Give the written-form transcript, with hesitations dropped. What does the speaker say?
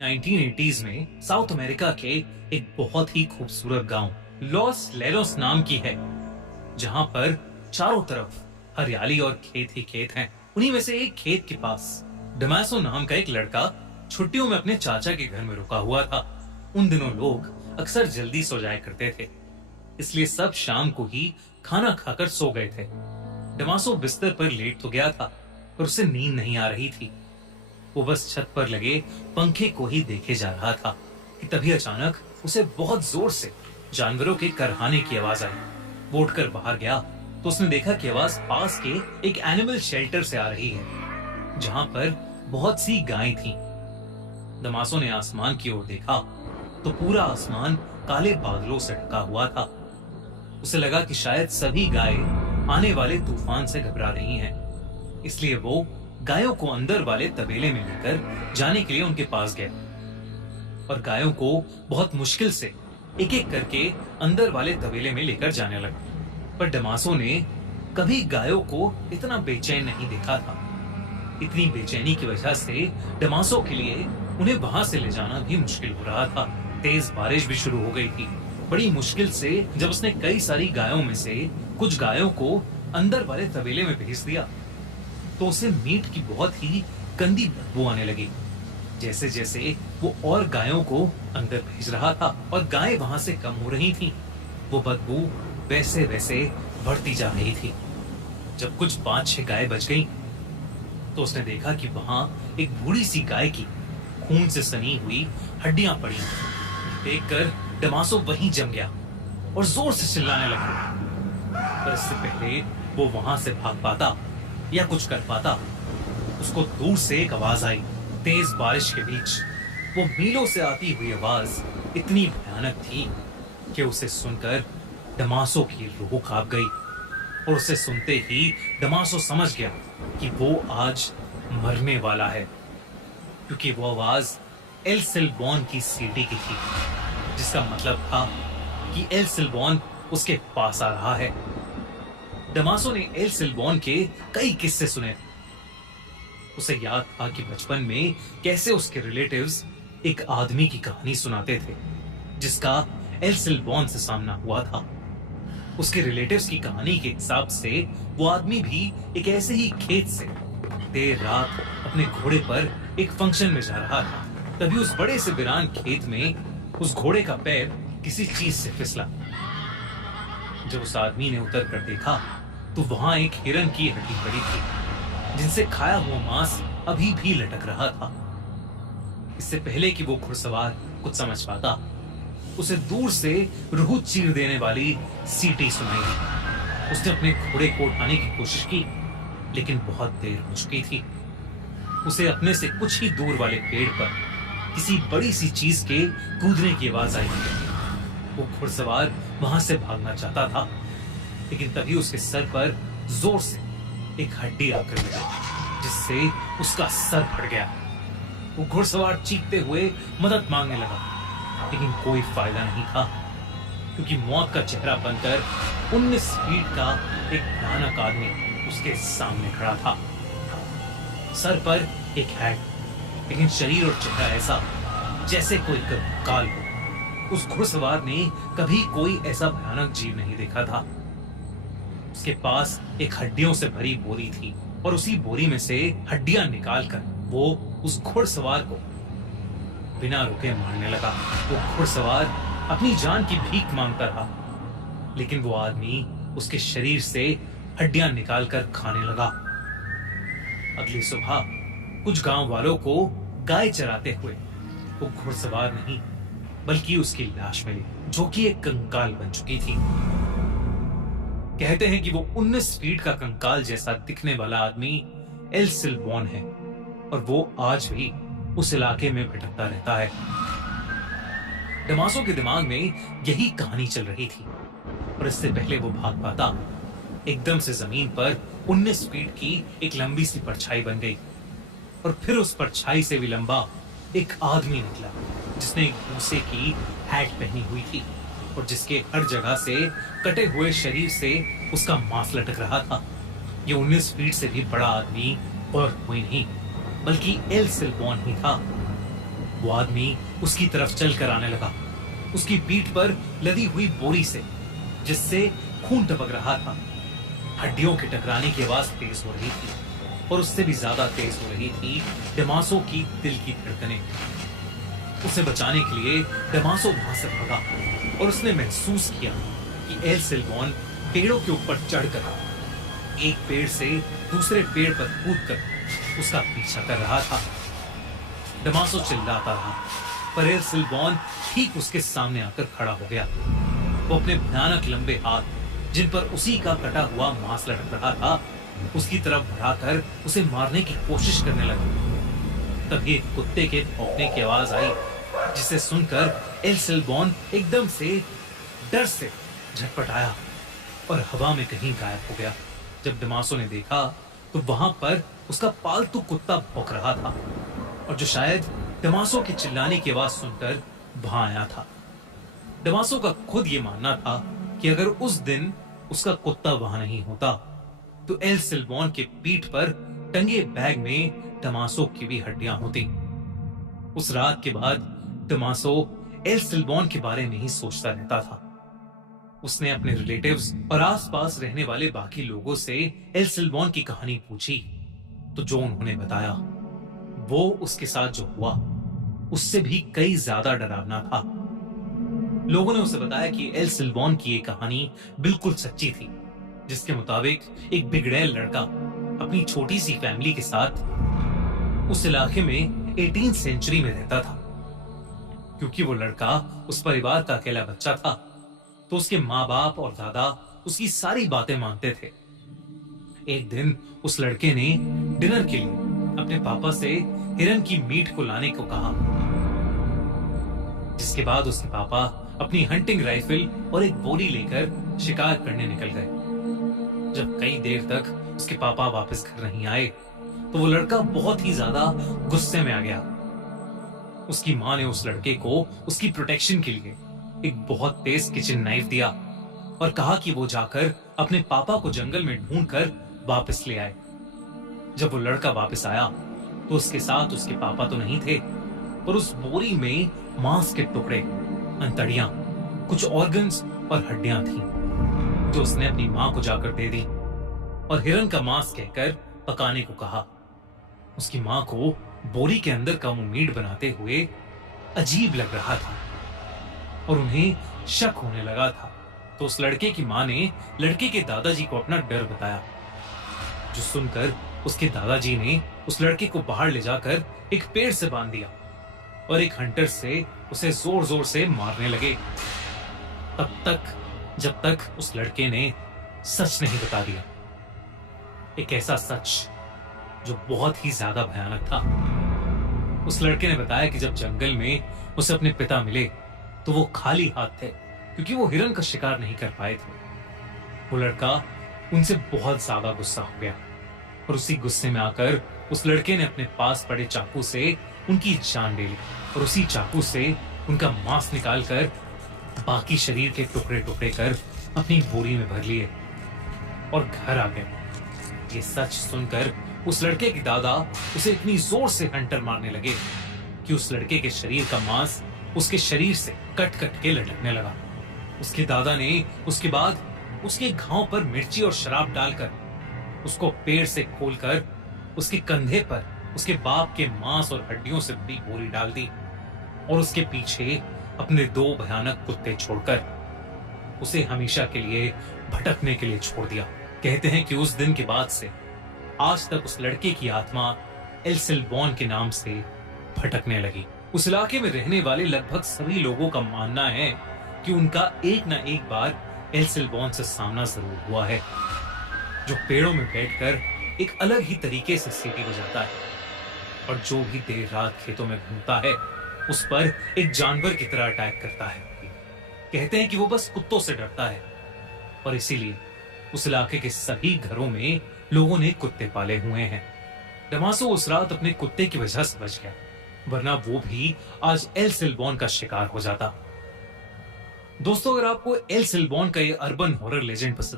1980s में south America के एक बहुत ही खूबसूरत गांव लॉस लेरोस नाम की है, जहां पर चारों तरफ हरियाली और खेत ही खेत हैं। उन्हीं में से एक खेत के पास डमासो नाम का एक लड़का छुट्टियों में अपने चाचा के घर में रुका हुआ था। उन दिनों लोग अक्सर जल्दी सो जाया करते थे, इसलिए सब शाम को ही खाना खाकर सो गए थे। डमासो बिस्तर पर लेट तो गया था, पर उसे नींद नहीं आ रही थी। वो बस छत पर लगे पंखे को ही देखे जा रहा था कि तभी अचानक उसे बहुत जोर से जानवरों के करहाने की आवाज आई। वो उठकर बाहर गया तो उसने देखा कि आवाज पास के एक एनिमल शेल्टर से आ रही है, जहां पर बहुत सी गायें थीं। दमासो ने आसमान की ओर देखा तो पूरा आसमान काले बादलों से ढका हुआ था। उसे लगा कि शायद सभी गायें आने वाले तूफान से घबरा रही हैं, इसलिए वो गायों को अंदर वाले तबेले में लेकर जाने के लिए उनके पास गया और गायों को बहुत मुश्किल से एक एक करके अंदर वाले तबेले में लेकर जाने लगा। पर डमासो ने कभी गायों को इतना बेचैन नहीं देखा था। इतनी बेचैनी की वजह से डमासो के लिए उन्हें वहां से ले जाना भी मुश्किल हो रहा था। तेज बारिश भी शुरू हो गई थी। बड़ी मुश्किल से जब उसने कई सारी गायों में से कुछ गायों को अंदर वाले तबेले में भेज दिया तो उसे मीट की बहुत ही गंदी बदबू आने लगी। जैसे जैसे वो और गायों को अंदर भेज रहा था और गायें वहां से कम हो रही थीं, वो बदबू वैसे वैसे बढ़ती जा रही थी। जब कुछ 5-6 गायें बच गईं, तो उसने देखा कि वहां एक बूढ़ी सी गाय की खून से सनी हुई हड्डियां पड़ी। देखकर डमासो वहीं जम गया और जोर से चिल्लाने लगा। पर इससे पहले वो वहां से भाग पाता या कुछ कर पाता, उसको दूर से एक आवाज आई। तेज बारिश के बीच वो मीलों से आती हुई आवाज इतनी भयानक थी कि उसे सुनकर डमासो की रूह कांप गई और उसे सुनते ही डमासो समझ गया कि वो आज मरने वाला है, क्योंकि वो आवाज एल सिल्बॉन की सीटी की थी, जिसका मतलब था कि एल सिल्बॉन उसके पास आ रहा है। डमासो ने एल सिल्बॉन के कई किस्से सुने। उसे याद था कि बचपन में कैसे उसके रिलेटिव्स एक आदमी की कहानी सुनाते थे जिसका एल सिल्बॉन से सामना हुआ था। उसके रिलेटिव्स की कहानी के हिसाब से वो आदमी भी एक ऐसे ही खेत से देर रात अपने घोड़े पर एक फंक्शन में जा रहा था। तभी उस बड़े से वीरान खेत में उस घोड़े का पैर किसी चीज से फिसला। जब उस आदमी ने उतर कर देखा तो वहां एक हिरन की हड्डी पड़ी थी, जिनसे खाया हुआ मांस अभी भी लटक रहा था। इससे पहले कि वो घुड़सवार कुछ समझ पाता, उसे दूर से रूह चीर देने वाली सीटी सुनाई दी। उसने अपने घोड़े को उठाने की कोशिश की, लेकिन बहुत देर हो चुकी थी। उसे अपने से कुछ ही दूर वाले पेड़ पर किसी बड़ी सी चीज के कूदने की आवाज आई। वो घुड़सवार वहां से भागना चाहता था, लेकिन तभी उसके सर पर जोर से एक हड्डी आकर लगी, जिससे उसका सर फट गया। वो घुड़सवार चीखते हुए मदद मांगने लगा, लेकिन कोई फायदा नहीं था, क्योंकि मौत का चेहरा बनकर 19 फीट का एक भयानक आदमी उसके सामने खड़ा था। सर पर एक हैट, लेकिन शरीर और चेहरा ऐसा जैसे कोई कंकाल हो। उस घुड़सवार ने कभी कोई ऐसा भयानक जीव नहीं देखा था। उसके पास एक हड्डियों से भरी बोरी थी और उसी बोरी में से हड्डियां निकालकर वो उस घुड़सवार को बिना रुके मारने लगा। वो घुड़सवार अपनी जान की भीख मांगता रहा, लेकिन वो आदमी उसके शरीर से हड्डियां निकालकर खाने लगा। अगली सुबह कुछ गांव वालों को गाय चराते हुए वो घुड़सवार नहीं बल्कि उसकी लाश मिली, जो कि एक कंकाल बन चुकी थी। कहते हैं कि वो 19 फीट का कंकाल जैसा दिखने वाला आदमी एल सिल्बॉन है और वो आज भी उस इलाके में भटकता रहता है। डमासो के दिमाग में यही कहानी चल रही थी, और इससे पहले वो भाग पाता, एकदम से जमीन पर 19 फीट की एक लंबी सी परछाई बन गई और फिर उस परछाई से भी लंबा एक आदमी निकला, जिसने एक भूसे की हैट पहनी हुई थी और जिसके हर जगह से कटे हुए शरीर से उसका मांस लटक रहा था। ये 19 फीट से भी बड़ा आदमी और कोई नहीं बल्कि एल सिल्बॉन ही था। वो आदमी उसकी तरफ चलकर आने लगा, उसकी पीठ पर लदी हुई बोरी से, जिससे खून टपक रहा था। हड्डियों के टकराने की आवाज तेज हो रही थी और उससे भी ज्यादा तेज हो रही थी डमासो की दिल की धड़कनें। उसे बचाने के लिए डमासो वहां से भागा और उसने महसूस किया कि एल सिल्वॉन पेड़ों के ऊपर चढ़कर एक पेड़ से दूसरे पेड़ पर कूदकर उसका पीछा कर रहा था। डमासो चिल्लाता रहा, पर एल सिल्वॉन ठीक उसके सामने आकर खड़ा हो गया। वो अपने भयानक लंबे हाथ, जिन पर उसी का कटा हुआ मांस लटक रहा था, उसकी तरफ बढ़ाकर उसे मारने की कोशिश करने लगा। तभी एक कुत्ते के भौंकने की आवाज आई, जिसे सुनकर एल सिल्वॉन एकदम से डर से झटपट आया और हवा में कहीं गायब हो गया। जब डमासो ने देखा तो वहां पर उसका पालतू कुत्ता भौंक रहा था, और जो शायद डमासो के चिल्लाने की आवाज सुनकर वहां आया था। डमासो का खुद ये मानना था कि अगर उस दिन उसका कुत्ता वहां नहीं होता तो एल सिल्वॉन के पीठ पर टंगे बैग में डमासो की भी हड्डियां होती। उस रात के बाद डमासो एल सिल्वॉन के बारे में ही सोचता रहता था। उसने अपने रिलेटिव्स और आसपास रहने वाले बाकी लोगों से एल सिल्वॉन की कहानी पूछी, तो जो उन्होंने बताया वो उसके साथ जो हुआ उससे भी कई ज्यादा डरावना था। लोगों ने उसे बताया कि एल सिल्वॉन की ये कहानी बिल्कुल सच्ची थी, जिसके मुताबिक एक बिगड़ैल लड़का अपनी छोटी सी फैमिली के साथ उस इलाके में 18th सेंचुरी में रहता था। क्योंकि वो लड़का उस परिवार का अकेला बच्चा था, तो उसके माँ बाप और दादा उसकी सारी बातें मानते थे। एक दिन उस लड़के ने डिनर के लिए अपने पापा से हिरन की मीट को लाने को कहा, जिसके बाद उसके पापा अपनी हंटिंग राइफल और एक बोरी लेकर शिकार करने निकल गए। जब कई देर तक उसके पापा वापस घर नहीं आए तो वो लड़का बहुत ही ज्यादा गुस्से में आ गया। उसकी माँ ने उस लड़के को उसकी प्रोटेक्शन के लिए एक बहुत तेज किचन नाइफ दिया और कहा कि वो जाकर अपने पापा को जंगल में ढूंढकर वापस ले आए। जब वो लड़का वापस आया तो उसके साथ उसके पापा तो नहीं थे, पर उस बोरी में मांस के टुकड़े, अंतड़ियां, कुछ ऑर्गन्स और हड्डियां थीं, जो उसने अपनी मां को जाकर दे दी और हिरन का मांस कहकर पकाने को कहा। उसकी मां को बोरी के अंदर का वो मीट बनाते हुए अजीब लग रहा था और उन्हें शक होने लगा था। तो उस लड़के की मां ने लड़के के दादाजी को अपना डर बताया, जो सुनकर उसके दादाजी ने उस लड़के को बाहर ले जाकर एक पेड़ से बांध दिया और एक हंटर से उसे जोर जोर से मारने लगे, तब तक जब तक उस लड़के ने सच नहीं बता दिया। एक ऐसा सच जो बहुत ही ज्यादा भयानक था। उस लड़के ने बताया कि जब जंगल में उसे अपने पिता मिले तो वो खाली हाथ थे, क्योंकि वो हिरन का शिकार नहीं कर पाए थे। वो लड़का उनसे बहुत ज्यादा गुस्सा हो गया और उसी गुस्से में आकर उस लड़के ने अपने पास पड़े चाकू से उनकी जान ले ली और उसी चाकू से उनका मांस निकालकर बाकी शरीर के टुकड़े टुकड़े कर अपनी बोरी में भर लिए और घर आ गए। ये सच सुनकर उस लड़के के दादा उसे इतनी जोर से हंटर मारने लगे कि उस लड़के के शरीर का मांस उसके शरीर से कट कट के लटकने लगा। उसके दादा ने उसके बाद उसके घाव पर मिर्ची और शराब डालकर उसको पेड़ से खोलकर उसके कंधे पर उसके बाप के मांस और हड्डियों से भरी बोरी डाल दी और उसके पीछे अपने 2 भयानक कुत्ते छोड़कर उसे हमेशा के लिए भटकने के लिए छोड़ दिया। कहते हैं कि उस दिन के बाद से आज तक उस लड़के की आत्मा एल सिल्वॉन के नाम से भटकने लगी। उस इलाके में रहने वाले लगभग सभी लोगों का मानना है कि उनका एक न एक बार एल सिल्वॉन से सामना जरूर हुआ है, जो पेड़ों में बैठकर एक अलग ही तरीके से सीटी बजाता है और जो भी देर रात खेतों में घूमता है उस पर एक जानवर की तरह अटैक करता है। कहते हैं कि वो बस कुत्तों से डरता है और इसीलिए उस इलाके के सभी घरों में लोगों ने कुत्ते पाले हुए हैं। डमासो उस रात अपने कुत्ते की वजह से बच गया, वरना वो भी आज एल सिल्वॉन का शिकार हो जाता। दोस्तों, अगर आपको एल सिल्वॉन का ये अर्बन हॉरर लेजेंड पसंद